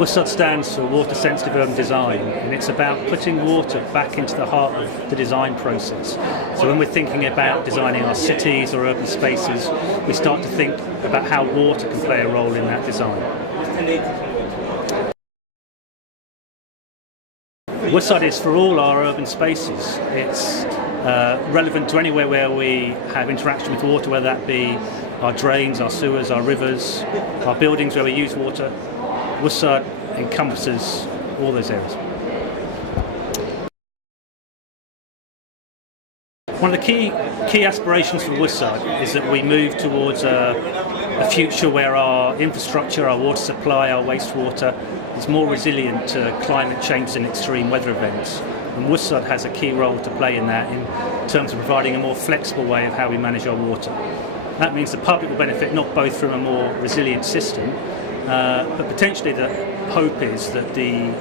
WSUD stands for Water Sensitive Urban Design, and it's about putting water back into the heart of the design process. So when we're thinking about designing our cities or urban spaces, we start to think about how water can play a role in that design. WSUD is for all our urban spaces. It's relevant to anywhere where we have interaction with water, whether that be our drains, our sewers, our rivers, our buildings where we use water. WSUD encompasses all those areas. One of the key aspirations for WSUD is that we move towards a future where our infrastructure, our water supply, our wastewater is more resilient to climate change and extreme weather events. And WSUD has a key role to play in that in terms of providing a more flexible way of how we manage our water. That means the public will benefit not both from a more resilient system, but potentially the hope is that the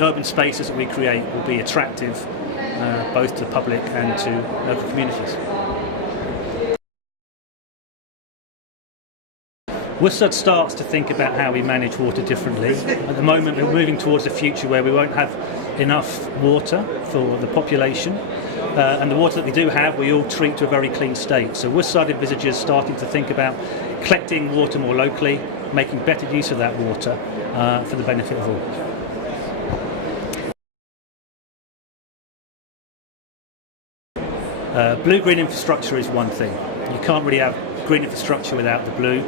urban spaces that we create will be attractive both to the public and to local communities. WSUD starts to think about how we manage water differently. At the moment we're moving towards a future where we won't have enough water for the population, and the water that we do have we all treat to a very clean state. So WSUD envisages starting to think about collecting water more locally, making better use of that water for the benefit of all. Blue-green infrastructure is one thing. You can't really have green infrastructure without the blue,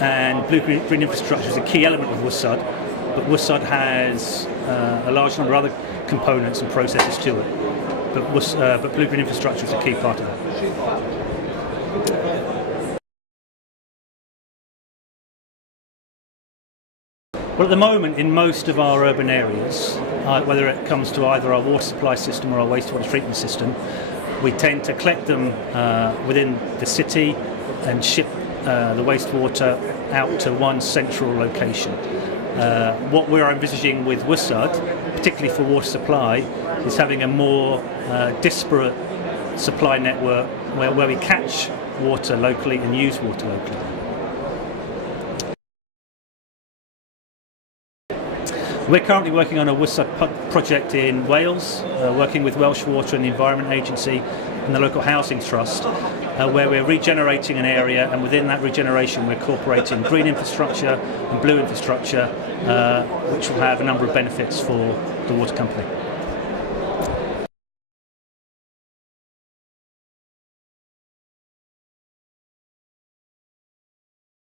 and blue-green infrastructure is a key element of WSUD, but WSUD has a large number of other components and processes to it. But blue-green infrastructure is a key part of that. Well, at the moment, in most of our urban areas, whether it comes to either our water supply system or our wastewater treatment system, we tend to collect them within the city and ship the wastewater out to one central location. What we're envisaging with WSUD, particularly for water supply, is having a more disparate supply network where we catch water locally and use water locally. We're currently working on a WSUD project in Wales, working with Welsh Water and the Environment Agency and the local housing trust, where we're regenerating an area, and within that regeneration we're incorporating green infrastructure and blue infrastructure, which will have a number of benefits for the water company.